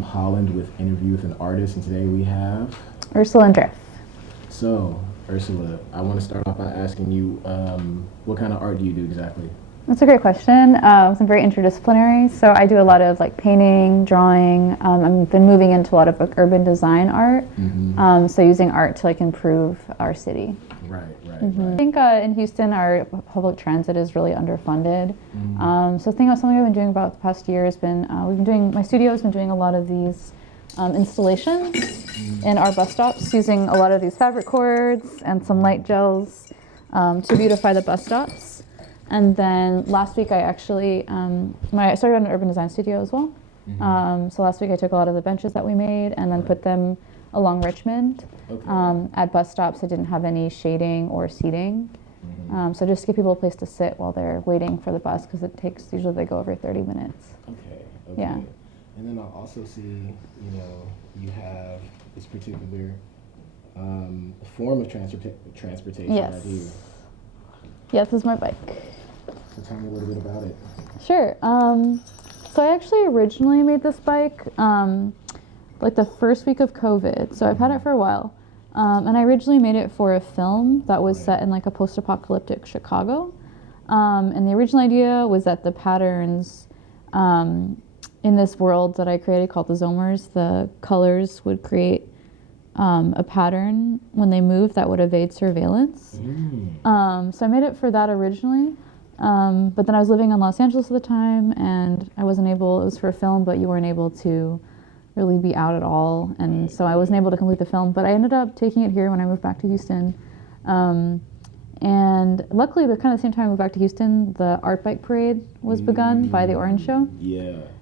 I'm Holland with Interview with an Artist, and today we have Ursula Andreeff. So, Ursula, I want to start off by asking you, what kind of art do you do exactly? That's a great question. I'm very interdisciplinary, so I do a lot of like painting, drawing. I've been moving into a lot of like urban design art, so using art to like improve our city. Right. I think in Houston, our public transit is really underfunded. So something I've been doing about the past year has been my studio has been doing a lot of these installations in our bus stops, using a lot of these fabric cords and some light gels to beautify the bus stops. And then last week, I actually I started an urban design studio as well. So last week, I took a lot of the benches that we made and then put them along Richmond at bus stops that didn't have any shading or seating. So just to give people a place to sit while they're waiting for the bus, because usually they go over 30 minutes. Okay. Yeah. And then I'll also see, you have this particular form of transportation right here. Yeah, this is my bike. So tell me a little bit about it. Sure. So I actually originally made this bike like the first week of COVID. So I've had it for a while. And I originally made it for a film that was set in like a post-apocalyptic Chicago. And the original idea was that the patterns in this world that I created called the Zomers, the colors would create a pattern when they moved that would evade surveillance. So I made it for that originally. But then I was living in Los Angeles at the time, and I wasn't able, it was for a film, but you weren't able to really be out at all. And so I wasn't able to complete the film, but I ended up taking it here when I moved back to Houston. And luckily, the kind of same time I moved back to Houston, the art bike parade was begun by the Orange Show.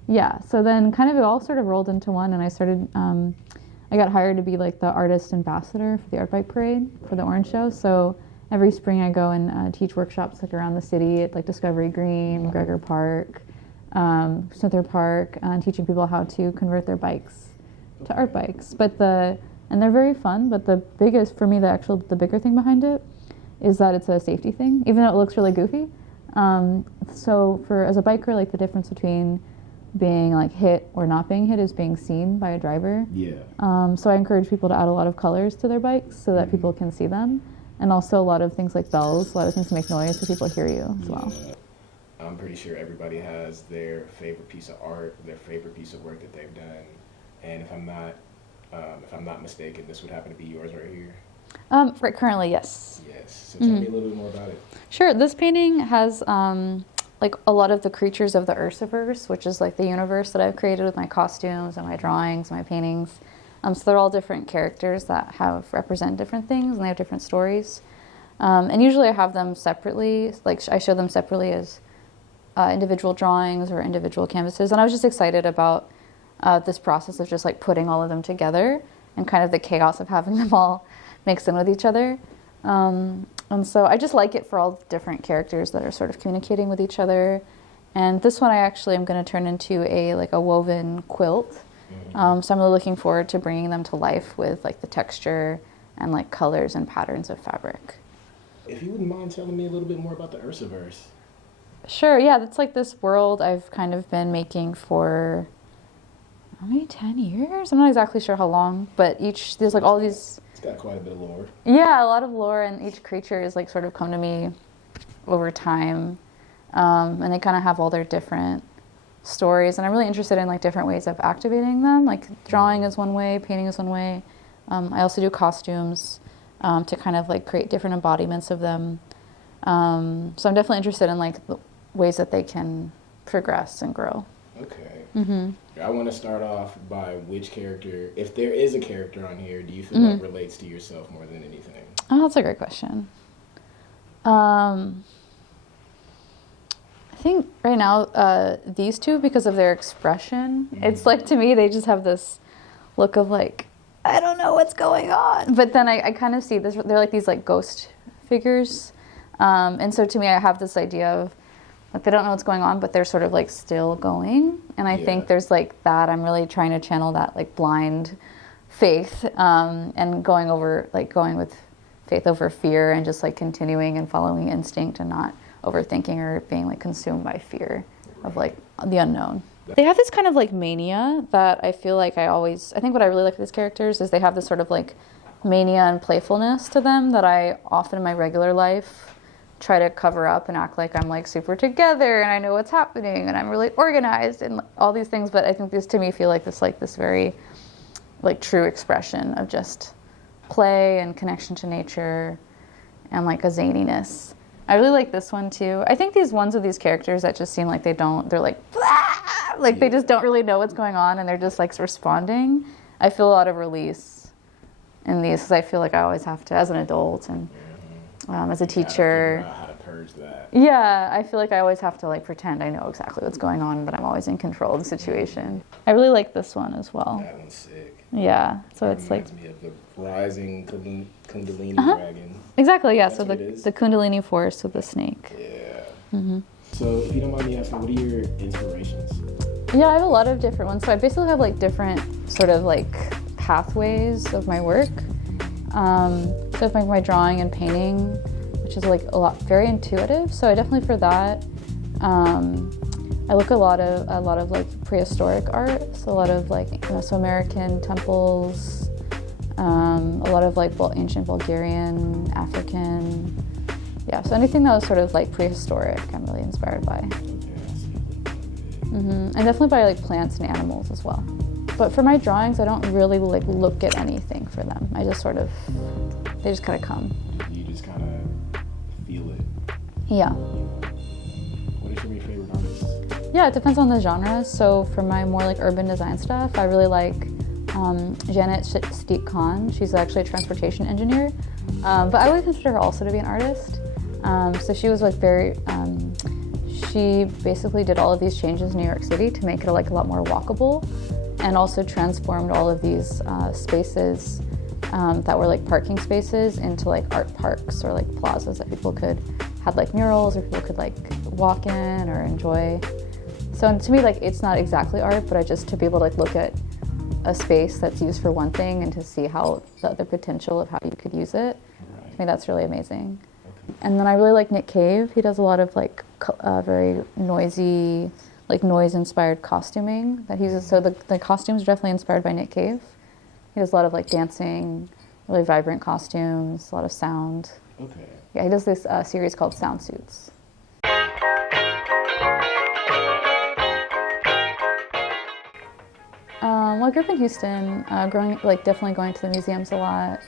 Yeah, so then kind of it all sort of rolled into one, and I started, I got hired to be like the artist ambassador for the art bike parade for the Orange Show. So every spring I go and teach workshops like around the city at like Discovery Green, Gregor Park, Snither Park, teaching people how to convert their bikes to art bikes. And they're very fun, but the biggest, for me, the bigger thing behind it is that it's a safety thing, even though it looks really goofy. So as a biker, like the difference between being like hit or not being hit is being seen by a driver. So I encourage people to add a lot of colors to their bikes so that people can see them. And also a lot of things like bells, a lot of things to make noise so people hear you as well. I'm pretty sure everybody has their favorite piece of art, their favorite piece of work that they've done. And if I'm not mistaken, this would happen to be yours right here. Right, currently, yes. Yes. So tell me a little bit more about it. Sure. This painting has like a lot of the creatures of the Ursiverse, which is like the universe that I've created with my costumes and my drawings, my paintings. So they're all different characters that represent different things, and they have different stories. And usually I have them separately, like I show them separately as individual drawings or individual canvases. And I was just excited about this process of just like putting all of them together and kind of the chaos of having them all mixed in with each other. And so I just like it for all the different characters that are sort of communicating with each other. And this one I actually am going to turn into a woven quilt. So I'm really looking forward to bringing them to life with like the texture and like colors and patterns of fabric. If you wouldn't mind telling me a little bit more about the Ursiverse. Sure, yeah, that's like this world I've kind of been making for maybe 10 years? I'm not exactly sure how long, but there's like all these... It's got quite a bit of lore. Yeah, a lot of lore, and each creature is like sort of come to me over time. And they kind of have all their different stories, and I'm really interested in like different ways of activating them. Like drawing is one way, painting is one way. I also do costumes to kind of like create different embodiments of them. So I'm definitely interested in like the ways that they can progress and grow. Okay. I want to start off by which character, if there is a character on here, do you feel like relates to yourself more than anything? Oh, that's a great question. I think right now these two, because of their expression, it's like to me they just have this look of like, I don't know what's going on. But then I kind of see this, they're like these like ghost figures. And so to me I have this idea of like they don't know what's going on, but they're sort of like still going. And I think there's like that, I'm really trying to channel that like blind faith and going with faith over fear and just like continuing and following instinct and not overthinking or being like consumed by fear of like the unknown. They have this kind of like mania that I feel like I think what I really like with these characters is they have this sort of like mania and playfulness to them that I often in my regular life try to cover up and act like I'm like super together and I know what's happening and I'm really organized and all these things. But I think these to me feel like this very like true expression of just play and connection to nature and like a zaniness. I really like this one too. I think these ones with these characters that just seem like they're like, blah! Like they just don't really know what's going on and they're just like responding. I feel a lot of release in these because I feel like I always have to, as an adult and as a teacher. How to purge that. Yeah, I feel like I always have to like pretend I know exactly what's going on, but I'm always in control of the situation. I really like this one as well. That one's sick. Yeah, so it's like me of the rising Kundalini dragon. Exactly, yeah. That's so the Kundalini force with the snake. Yeah. Mm-hmm. So if you don't mind me asking, what are your inspirations? Yeah, I have a lot of different ones. So I basically have like different sort of like pathways of my work. So if my drawing and painting, which is like very intuitive. So I definitely for that. I look a lot of like prehistoric art, so a lot of like Mesoamerican temples, a lot of like ancient Bulgarian, African, yeah. So anything that was sort of like prehistoric, I'm really inspired by. And definitely by like plants and animals as well. But for my drawings, I don't really like look at anything for them. I just they just kind of come. You just kind of feel it. Yeah. What is your favorite artist? Yeah, it depends on the genre. So for my more like urban design stuff, I really like Janet Sadiq Khan. She's actually a transportation engineer, but I would consider her also to be an artist. So she was like she basically did all of these changes in New York City to make it like a lot more walkable, and also transformed all of these spaces that were like parking spaces into like art parks or like plazas that people had like murals or people could like walk in or enjoy. So to me, like it's not exactly art, but to be able to like look at a space that's used for one thing and to see how the potential of how you could use it. Right. To me, that's really amazing. Okay. And then I really like Nick Cave. He does a lot of like very noisy, like noise-inspired costuming that he uses. So the costumes are definitely inspired by Nick Cave. He does a lot of like dancing, really vibrant costumes, a lot of sound. Okay. Yeah, he does this series called Sound Suits. Well, I grew up in Houston, definitely going to the museums a lot.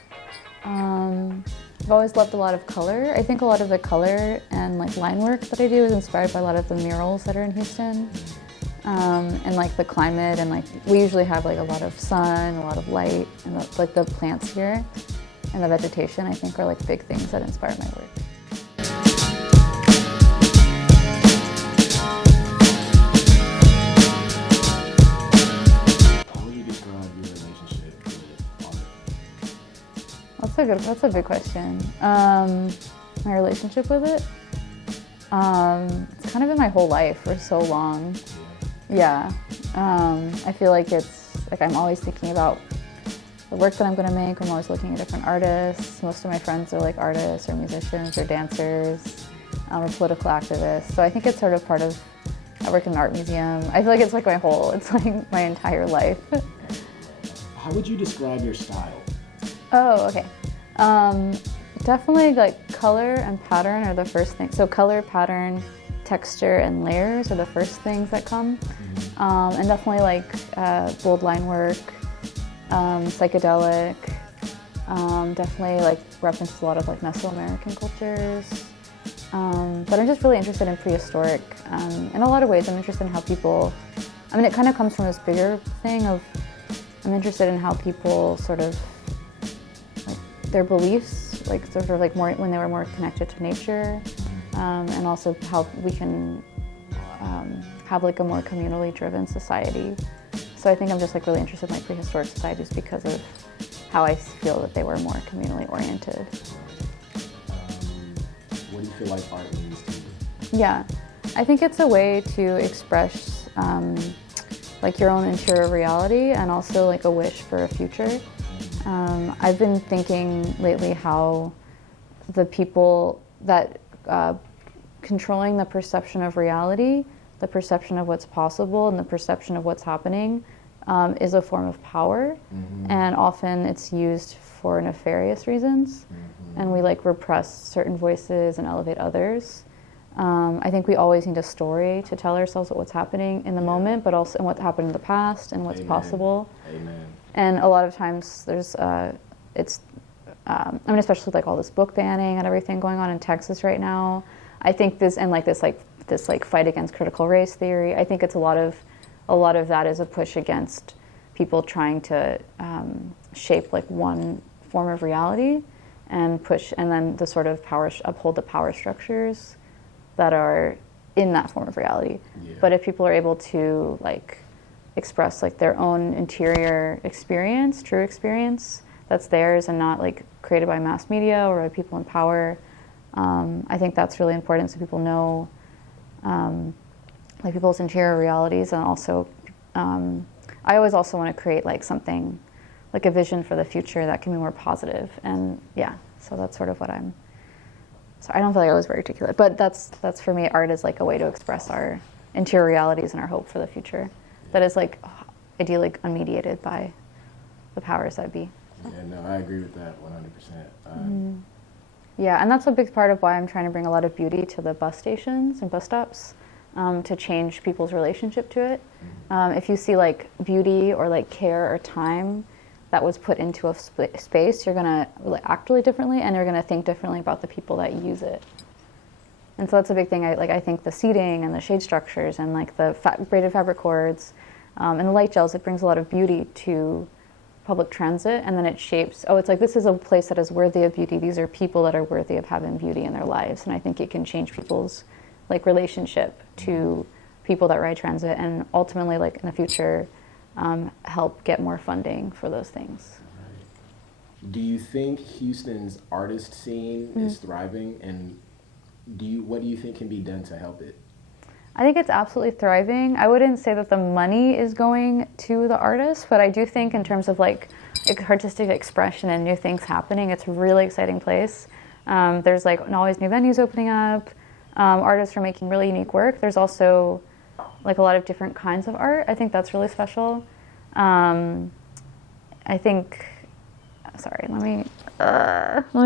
I've always loved a lot of color. I think a lot of the color and like line work that I do is inspired by a lot of the murals that are in Houston. And like the climate and like we usually have like a lot of sun, a lot of light, and like the plants here and the vegetation I think are like big things that inspire my work. That's a big question. My relationship with it? It's kind of been my whole life for so long. Yeah. I feel like it's like I'm always thinking about the work that I'm going to make. I'm always looking at different artists. Most of my friends are like artists or musicians or dancers or political activists. So I think it's sort of part of, I work in an art museum. I feel like it's like it's like my entire life. How would you describe your style? Oh, okay. Definitely like color and pattern are the first thing. So color, pattern, texture, and layers are the first things that come. And definitely like bold line work, psychedelic, definitely like references a lot of like Mesoamerican cultures. But I'm just really interested in prehistoric. In a lot of ways, I'm interested in how people, it kind of comes from this bigger thing of, I'm interested in how people sort of, like their beliefs, like sort of like more, when they were more connected to nature, and also how we can have like a more communally driven society. So I think I'm just like really interested in like prehistoric societies because of how I feel that they were more communally oriented. What do you feel like art means to you? Yeah, I think it's a way to express like your own interior reality and also like a wish for a future. I've been thinking lately how the people that controlling the perception of reality the perception of what's possible and the perception of what's happening is a form of power, and often it's used for nefarious reasons, and we like repress certain voices and elevate others. I think we always need a story to tell ourselves what's happening in the moment, but also in what happened in the past and what's possible. Amen. And a lot of times there's, I mean, especially like all this book banning and everything going on in Texas right now. I think this fight against critical race theory. I think it's a lot of that is a push against people trying to shape like one form of reality and then the sort of uphold the power structures that are in that form of reality. Yeah. But if people are able to like express like their own interior experience, true experience that's theirs and not like created by mass media or by people in power, I think that's really important so people know like people's interior realities. And also I always also want to create like something like a vision for the future that can be more positive. And yeah, so that's sort of what I'm. So I don't feel like I was very articulate, but that's for me, art is like a way to express our interior realities and our hope for the future that is like ideally unmediated by the powers that be. Yeah, no, I agree with that 100%. Yeah, and that's a big part of why I'm trying to bring a lot of beauty to the bus stations and bus stops, to change people's relationship to it. If you see like beauty or like care or time that was put into a space, you're gonna act really differently, and you're gonna think differently about the people that use it. And so that's a big thing. I think the seating and the shade structures and like the braided fabric cords and the light gels, it brings a lot of beauty to public transit, and then it shapes, it's like this is a place that is worthy of beauty. These are people that are worthy of having beauty in their lives, and I think it can change people's like relationship to people that ride transit, and ultimately like in the future help get more funding for those things. Right. Do you think Houston's artist scene is thriving, and what do you think can be done to help it? I think it's absolutely thriving. I wouldn't say that the money is going to the artists, but I do think in terms of like artistic expression and new things happening, it's a really exciting place. There's like always new venues opening up. Artists are making really unique work. There's also like a lot of different kinds of art. I think that's really special. I think, sorry, let me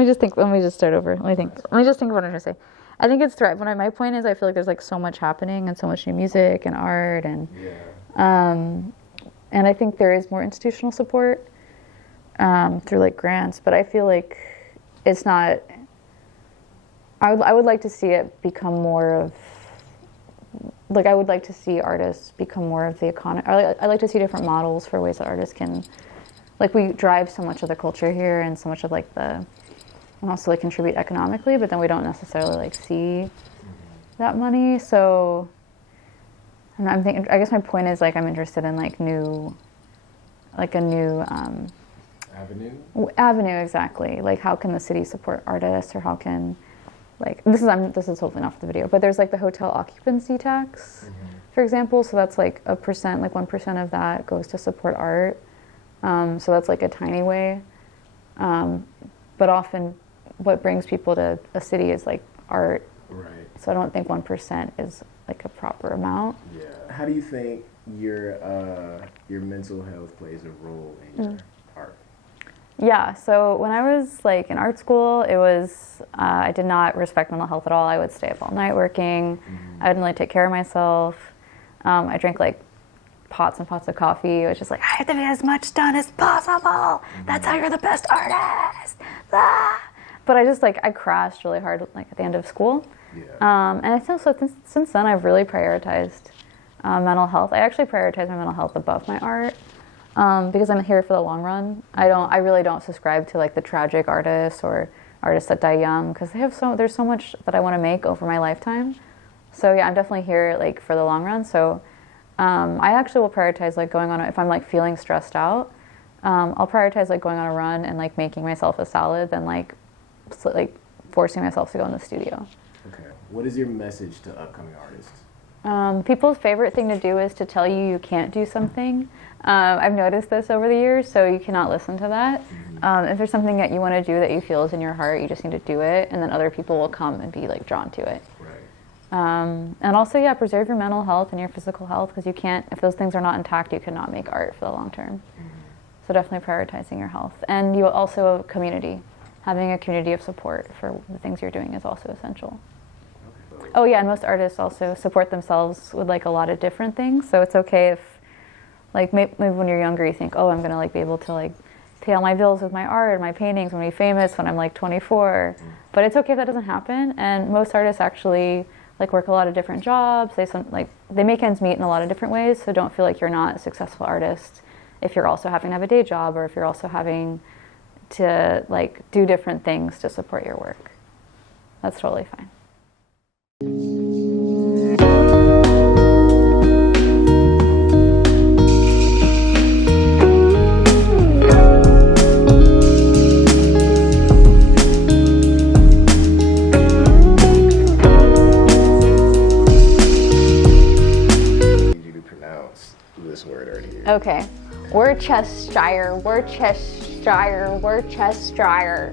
just think, let me just start over. Let me just think of what I'm trying to say. I think it's thriving. My point is I feel like there's like so much happening and so much new music and art and I think there is more institutional support through like grants, but I feel like it's not, I would like to see it become more of, like I would like to see artists become more of the economy. I like to see different models for ways that artists can, like we drive so much of the culture here and so much of like and also like contribute economically, but then we don't necessarily like see that money. So I'm thinking, I guess my point is like I'm interested in like a new avenue, exactly. Like how can the city support artists, or how can like this is hopefully not for the video, but there's like the hotel occupancy tax, for example. So that's like 1% of that goes to support art. So that's like a tiny way, but often what brings people to a city is like art. Right. So I don't think 1% is like a proper amount. Yeah. How do you think your mental health plays a role in your art? Yeah. So when I was like in art school, it was I did not respect mental health at all. I would stay up all night working. I didn't really take care of myself. I drank like pots and pots of coffee. It was just like, I have to get as much done as possible. That's how you're the best artist. Ah! But I crashed really hard like at the end of school. Yeah. And I feel so since then I've really prioritized mental health. I actually prioritize my mental health above my art because I'm here for the long run. I really don't subscribe to like the tragic artists or artists that die young, because there's so much that I want to make over my lifetime. So yeah, I'm definitely here like for the long run. So I actually will prioritize like going on, if I'm like feeling stressed out, I'll prioritize like going on a run and like making myself a salad than like forcing myself to go in the studio. Okay. What is your message to upcoming artists? People's favorite thing to do is to tell you can't do something. I've noticed this over the years, so you cannot listen to that. If there's something that you want to do that you feel is in your heart, you just need to do it, and then other people will come and be like drawn to it. Right. And also, yeah, preserve your mental health and your physical health, because you can't, if those things are not intact, you cannot make art for the long term. So definitely prioritizing your health. And you also, a community. Having a community of support for the things you're doing is also essential. Oh yeah, and most artists also support themselves with like a lot of different things. So it's okay if, like maybe when you're younger, you think, oh, I'm gonna like be able to like pay all my bills with my art, my paintings, I'm gonna be famous when I'm like 24. But it's okay if that doesn't happen. And most artists actually like work a lot of different jobs. They make ends meet in a lot of different ways. So don't feel like you're not a successful artist if you're also having to have a day job, or if you're also having to like do different things to support your work. That's totally fine. You to pronounce this word right here. Okay. Worcestershire, Worcestershire, Worcestershire.